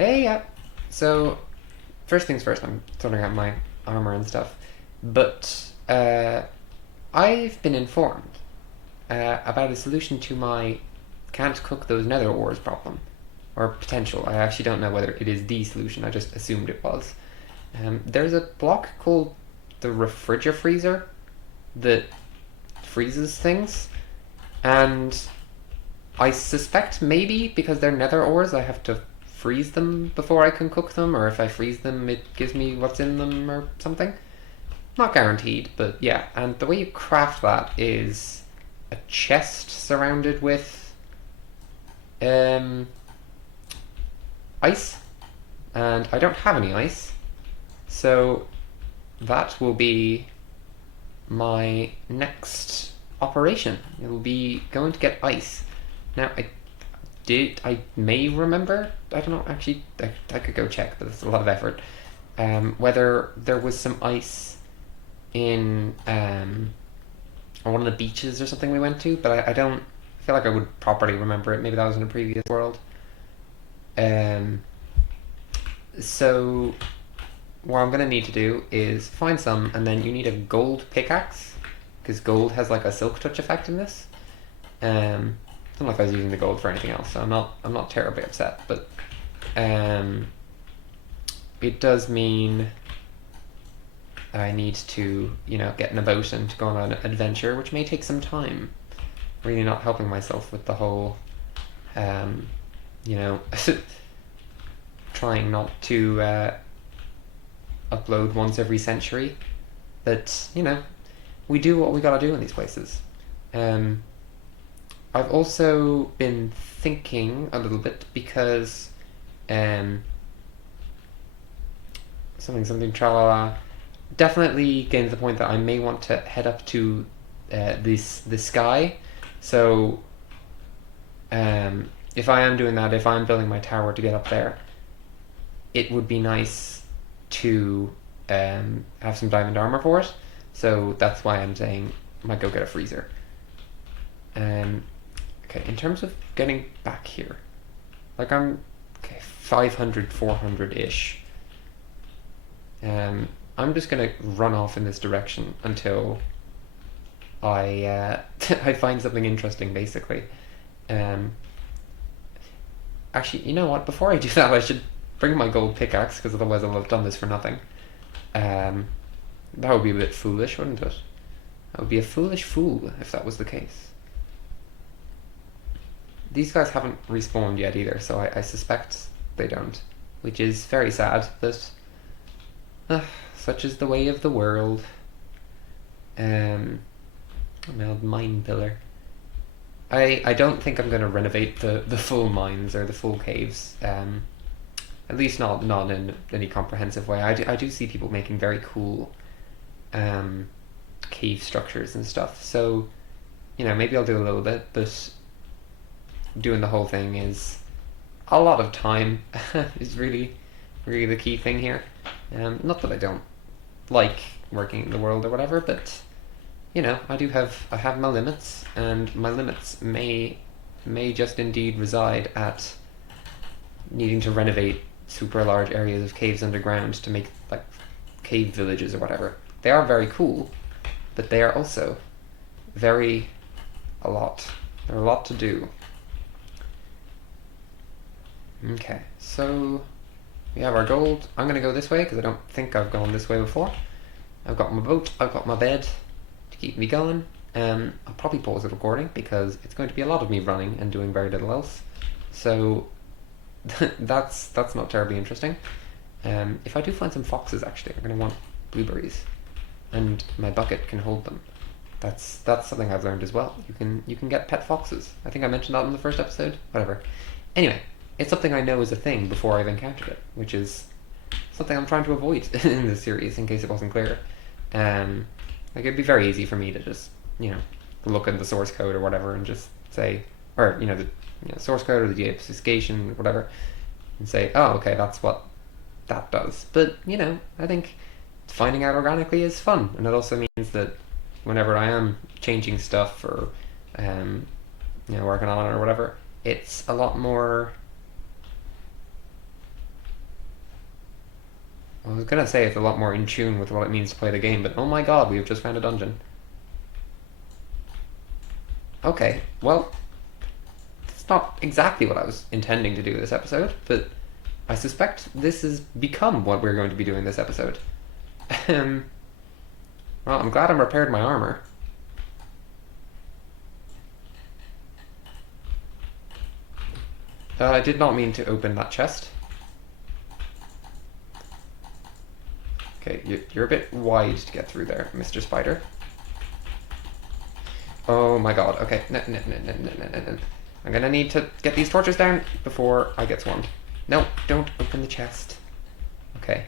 Hey, yeah. So, first things first, I'm sorting out my armor and stuff. But I've been informed about a solution to my can't cook those nether ores problem. Or potential. I actually don't know whether it is the solution, I just assumed it was. There's a block called the refrigerator that freezes things, and I suspect maybe because they're nether ores, I have to freeze them before I can cook them, or if I freeze them, it gives me what's in them or something. Not guaranteed, but yeah. And the way you craft that is a chest surrounded with um, ice, and I don't have any ice, so that will be my next operation. It will be going to get ice. Now, I may remember, I don't know, actually, I could go check, but it's a lot of effort, whether there was some ice in on one of the beaches or something we went to, but I don't feel like I would properly remember it. Maybe that was in a previous world. Um, so what I'm gonna need to do is find some, and then you need a gold pickaxe because gold has like a silk touch effect in this. It's not like I was using the gold for anything else, so I'm not terribly upset. But um, it does mean I need to get in a boat and go on an adventure, which may take some time. Really not helping myself with the whole, um, you know, trying not to upload once every century. But we do what we gotta do in these places. Um, I've also been thinking a little bit because um, something tralala. Definitely getting to the point that I may want to head up to the sky. So if I am doing that, if I'm building my tower to get up there, it would be nice to have some diamond armor for it. So that's why I'm saying I might go get a freezer. Okay, in terms of getting back here, like I'm 500, 400 ish. I'm just gonna run off in this direction until I I find something interesting, basically. Um, Actually, you know what? Before I do that, I should bring my gold pickaxe because otherwise I'll have done this for nothing. Um, that would be a bit foolish, wouldn't it? I would be a foolish fool if that was the case. These guys haven't respawned yet either, so I suspect they don't, which is very sad, but such is the way of the world. My old mine pillar. I don't think I'm going to renovate the full mines or the full caves. At least not in any comprehensive way. I do see people making very cool cave structures and stuff. So maybe I'll do a little bit, but doing the whole thing is a lot of time. Is really the key thing here. Not that I don't like working in the world or whatever, but I have my limits, and my limits may just indeed reside at needing to renovate super large areas of caves underground to make like cave villages or whatever. They are very cool, but they are also very a lot. They're a lot to do. Okay, so we have our gold. I'm gonna go this way because I don't think I've gone this way before. I've got my boat. I've got my bed to keep me going. I'll probably pause the recording because it's going to be a lot of me running and doing very little else. So that's not terribly interesting. If I do find some foxes, actually, I'm going to want blueberries, and my bucket can hold them. That's something I've learned as well. You can get pet foxes. I think I mentioned that in the first episode. Whatever. Anyway, it's something I know is a thing before I've encountered it, which is something I'm trying to avoid in this series, in case it wasn't clear. Like it'd be very easy for me to just look at the source code or whatever and just say, or the source code or the obfuscation, whatever, and say, oh, okay, that's what that does. But I think finding out organically is fun, and it also means that whenever I am changing stuff or working on it or whatever, it's a lot more I was gonna say it's a lot more in tune with what it means to play the game, but oh my god, we have just found a dungeon. Okay, well, it's not exactly what I was intending to do this episode, but I suspect this has become what we're going to be doing this episode. Well, I'm glad I repaired my armor. I did not mean to open that chest. Okay, you're a bit wide to get through there, Mr. Spider. Oh my god, okay. No. I'm gonna need to get these torches down before I get swarmed. No, don't open the chest. Okay.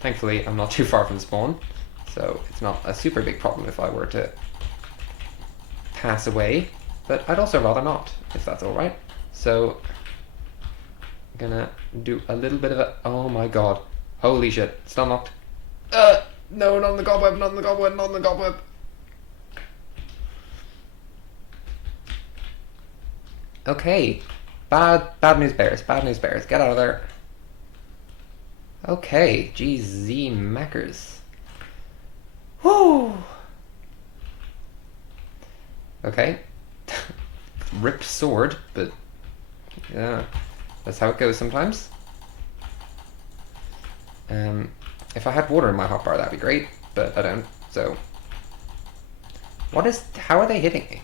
Thankfully, I'm not too far from spawn, so it's not a super big problem if I were to pass away, but I'd also rather not, if that's alright. So, I'm gonna do a little bit of a... Oh my god. Holy shit, still knocked. No, not in the cobweb, not in the cobweb, not in the cobweb. Okay, bad news bears, bad news bears, get out of there. Okay, GZ Meckers. Whoo! Okay. Ripped sword, but yeah, that's how it goes sometimes. If I had water in my hotbar, that'd be great, but I don't, so. How are they hitting me?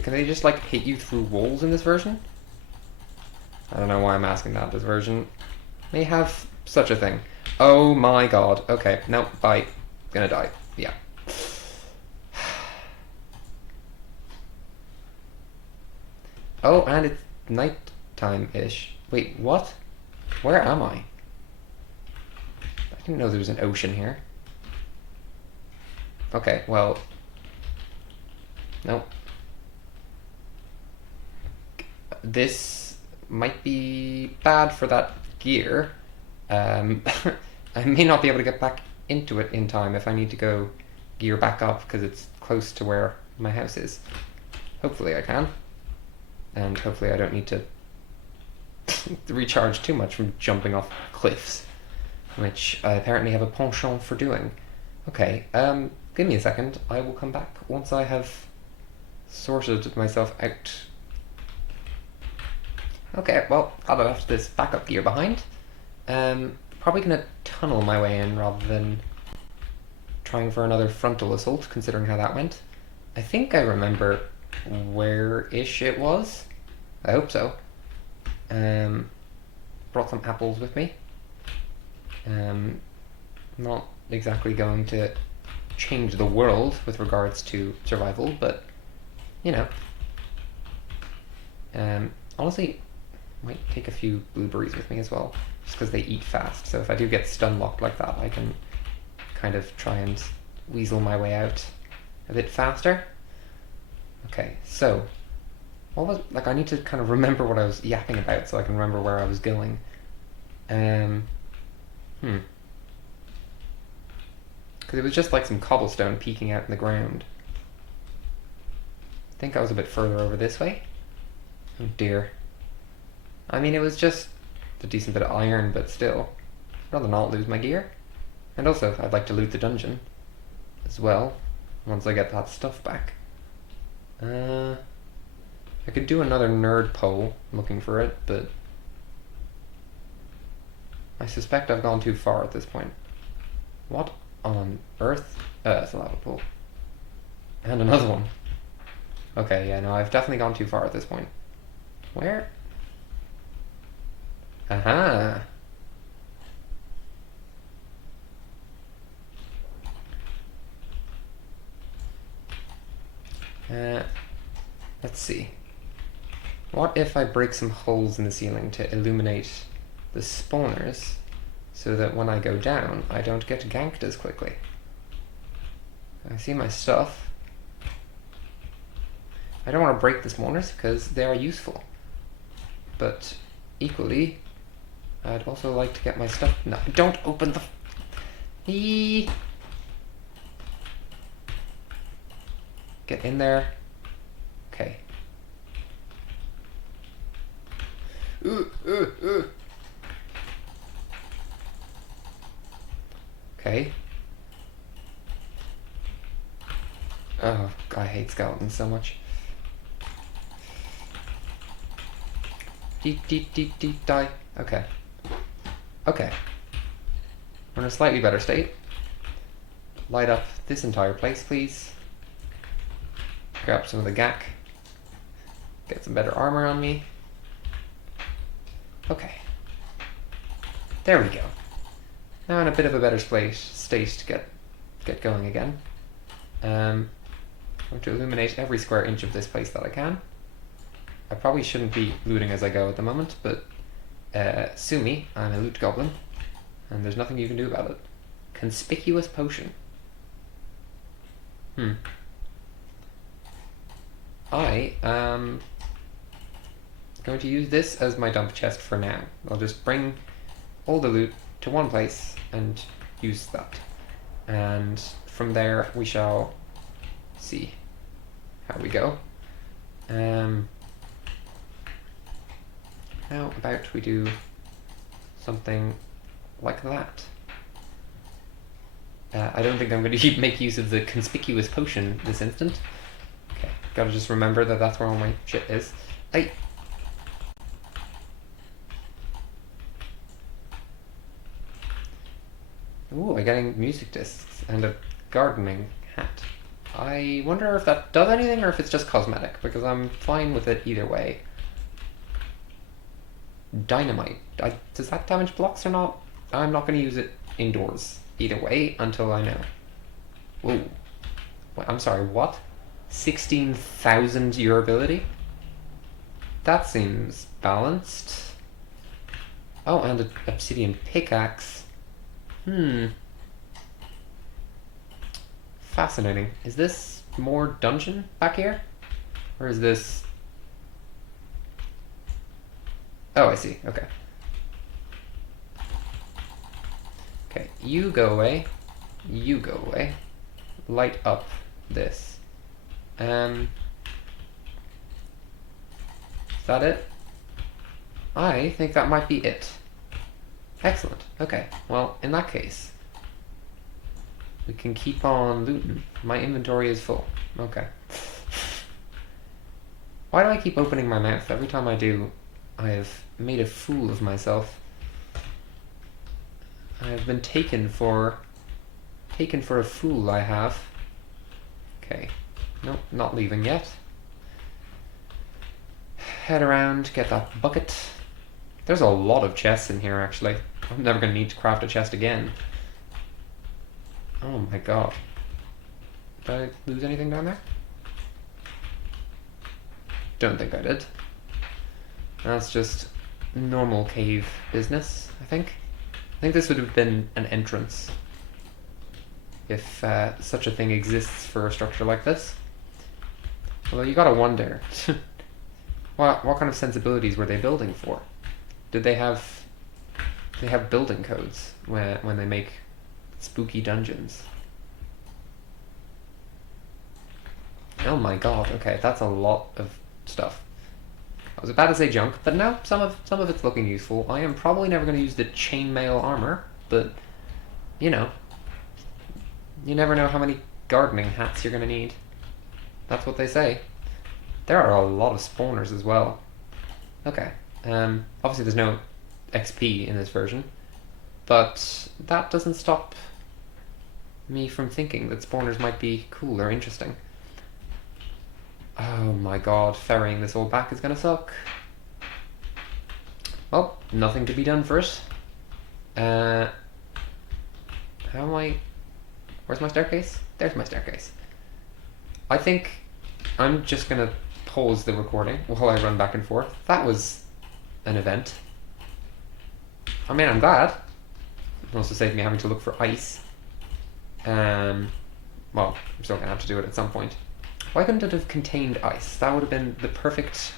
Can they just, like, hit you through walls in this version? I don't know why I'm asking that. This version may have such a thing. Oh my god. Okay, no, bye. Gonna die. Yeah. Oh, and it's nighttime-ish. Wait, what? Where am I? I didn't know there was an ocean here. Okay, well... Nope. This might be bad for that gear. I may not be able to get back into it in time if I need to go gear back up because it's close to where my house is. Hopefully I can. And hopefully I don't need to recharge too much from jumping off cliffs, which I apparently have a penchant for doing. Okay, give me a second. I will come back once I have sorted myself out. Okay, well, I'll have left this backup gear behind. Probably gonna tunnel my way in rather than trying for another frontal assault, considering how that went. I think I remember where-ish it was. I hope so. Brought some apples with me. Not exactly going to change the world with regards to survival, but, you know. Honestly, might take a few blueberries with me as well, just because they eat fast. So if I do get stun locked like that, I can kind of try and weasel my way out a bit faster. Okay, so what was, like, I need to kind of remember what I was yapping about so I can remember where I was going. Because it was just like some cobblestone peeking out in the ground. I think I was a bit further over this way. Oh dear. I mean, it was just a decent bit of iron, but still. I'd rather not lose my gear. And also, I'd like to loot the dungeon as well, once I get that stuff back. I could do another nerd poll looking for it, but I suspect I've gone too far at this point. What on earth? It's a lava pool. And another one. Okay, yeah, no, I've definitely gone too far at this point. Where? Aha! Let's see. What if I break some holes in the ceiling to illuminate the spawners so that when I go down, I don't get ganked as quickly? I see my stuff. I don't want to break the spawners because they are useful. But equally, I'd also like to get my stuff... No, don't open the... Get in there. Okay. Okay. Oh, I hate skeletons so much. Deep, deep, deep, deep, die. Okay. Okay. We're in a slightly better state. Light up this entire place, please. Grab some of the gack. Get some better armor on me. Okay. There we go. Now in a bit of a better state to get going again. I'm going to illuminate every square inch of this place that I can. I probably shouldn't be looting as I go at the moment, but sue me, I'm a loot goblin, and there's nothing you can do about it. Conspicuous potion. I am going to use this as my dump chest for now. I'll just bring all the loot to one place and use that. And from there we shall see how we go. How about we do something like that? I don't think I'm going to make use of the conspicuous potion this instant. Okay, gotta just remember that that's where all my shit is. Ooh, I'm getting music discs and a gardening hat. I wonder if that does anything or if it's just cosmetic, because I'm fine with it either way. Dynamite. Does that damage blocks or not? I'm not going to use it indoors either way until I know. Whoa. Wait, I'm sorry, what? 16,000 durability? That seems balanced. Oh, and an obsidian pickaxe. Fascinating. Is this more dungeon back here? Or is this... Oh, I see. Okay. Okay, you go away. You go away. Light up this. Is that it? I think that might be it. Excellent. Okay. Well, in that case, we can keep on looting. My inventory is full. Okay. Why do I keep opening my mouth? Every time I do, I have made a fool of myself. I have been taken for a fool, I have. Okay. Nope, not leaving yet. Head around, get that bucket. There's a lot of chests in here, actually. I'm never going to need to craft a chest again. Oh my god. Did I lose anything down there? Don't think I did. That's just normal cave business, I think. I think this would have been an entrance if such a thing exists for a structure like this. Although you gotta wonder, what kind of sensibilities were they building for? Did they have building codes when they make spooky dungeons? Oh my god, okay, that's a lot of stuff. I was about to say junk, but no, some of it's looking useful. I am probably never going to use the chainmail armor, but you know, you never know how many gardening hats you're going to need. That's what they say. There are a lot of spawners as well. Okay, obviously there's no XP in this version, but that doesn't stop me from thinking that spawners might be cool or interesting. Oh my god, ferrying this all back is gonna suck. Well, nothing to be done for it. How am I... Where's my staircase? There's my staircase. I think I'm just gonna pause the recording while I run back and forth. That was an event. I mean, I'm glad. It also saved me having to look for ice. Well, I'm still gonna have to do it at some point. Why couldn't it have contained ice? That would have been the perfect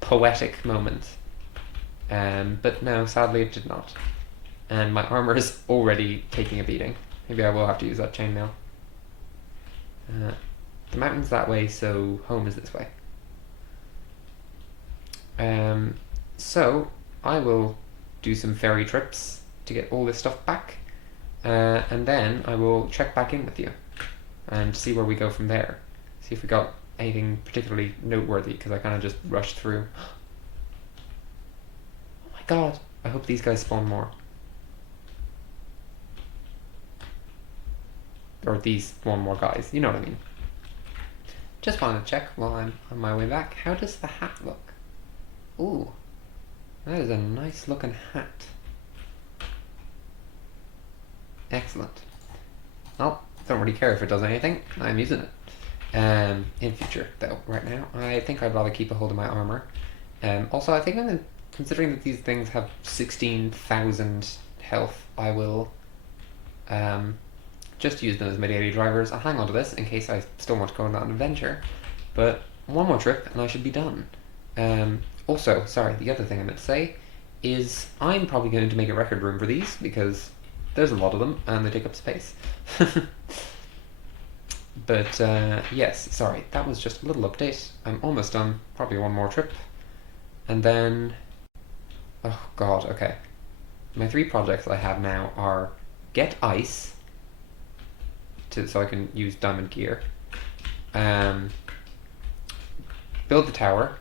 poetic moment. But no, sadly it did not. And my armor is already taking a beating. Maybe I will have to use that chainmail. The mountain's that way, so home is this way. So I will do some ferry trips to get all this stuff back. and then I will check back in with you and see where we go from there. See if we got anything particularly noteworthy, because I kind of just rushed through. Oh my god, I hope these guys spawn more. Or these spawn more guys, you know what I mean. Just wanted to check while I'm on my way back. How does the hat look? Ooh, that is a nice looking hat. Excellent. Well, don't really care if it does anything. I'm using it. In future, though, right now, I think I'd rather keep a hold of my armor. Also, I think considering that these things have 16,000 health, I will just use them as my daily drivers. I'll hang on to this in case I still want to go on that adventure. But one more trip and I should be done. Also, sorry, the other thing I meant to say is I'm probably going to make a record room for these because there's a lot of them and they take up space. But yes, sorry, that was just a little update. I'm almost done, probably one more trip. And then, oh god, okay. My 3 projects I have now are get ice, so I can use diamond gear, build the tower,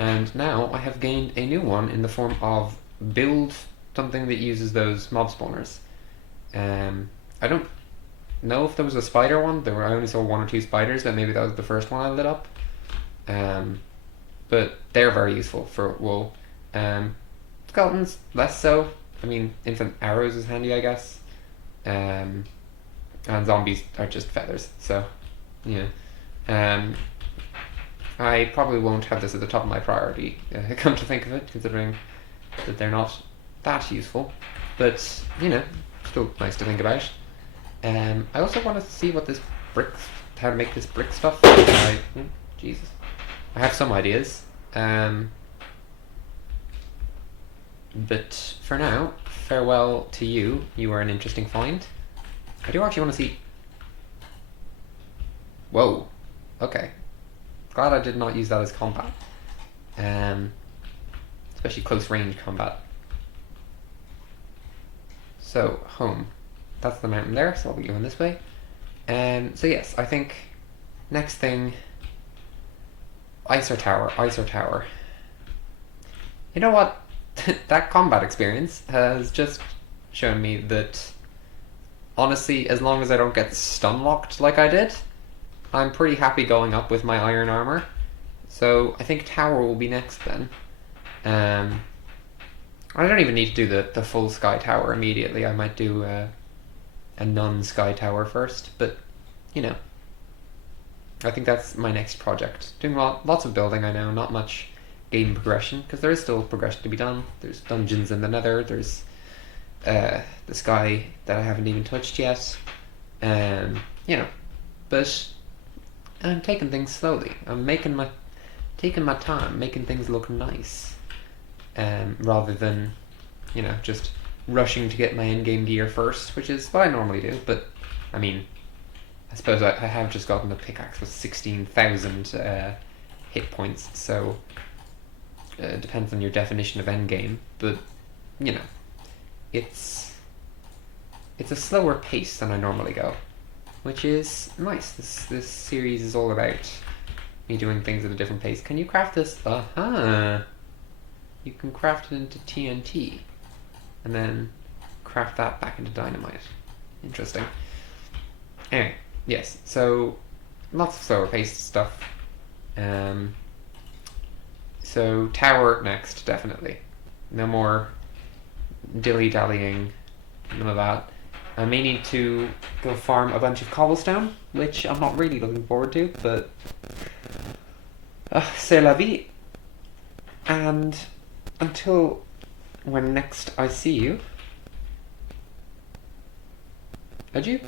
and now I have gained a new one in the form of build something that uses those mob spawners. I don't know if there was a spider one. I only saw 1 or 2 spiders, but maybe that was the first one I lit up. But they're very useful for wool. Skeletons, less so. I mean, infant arrows is handy, I guess. And zombies are just feathers, so yeah. I probably won't have this at the top of my priority, come to think of it, considering that they're not that useful. But, you know, still nice to think about. I also want to see what this how to make this brick stuff. Jesus. I have some ideas. But for now, farewell to you. You were an interesting find. I do actually want to see... Whoa. Okay. Glad I did not use that as combat. Especially close range combat. So, home. That's the mountain there, so I'll be going this way. So yes, I think next thing... Icer Tower. You know what? That combat experience has just shown me that, honestly, as long as I don't get stun locked like I did, I'm pretty happy going up with my iron armor. So I think tower will be next then. I don't even need to do the full sky tower immediately. I might do a non-sky tower first, but you know, I think that's my next project. Doing lots of building, I know, not much game progression, because there is still progression to be done. There's dungeons in the nether, there's the sky that I haven't even touched yet, you know, but I'm taking things slowly. I'm taking my time, making things look nice, rather than, you know, just rushing to get my in-game gear first, which is what I normally do. But I mean, I suppose I have just gotten a pickaxe with 16,000 hit points, so it depends on your definition of endgame, but you know, it's a slower pace than I normally go, which is nice. This series is all about me doing things at a different pace. Can you craft this? You can craft it into TNT, and then craft that back into dynamite. Interesting. Anyway, yes, so lots of slower paced stuff. So tower next, definitely. No more dilly-dallying, none of that. I may need to go farm a bunch of cobblestone, which I'm not really looking forward to, but c'est la vie. And until when next I see you, adieu.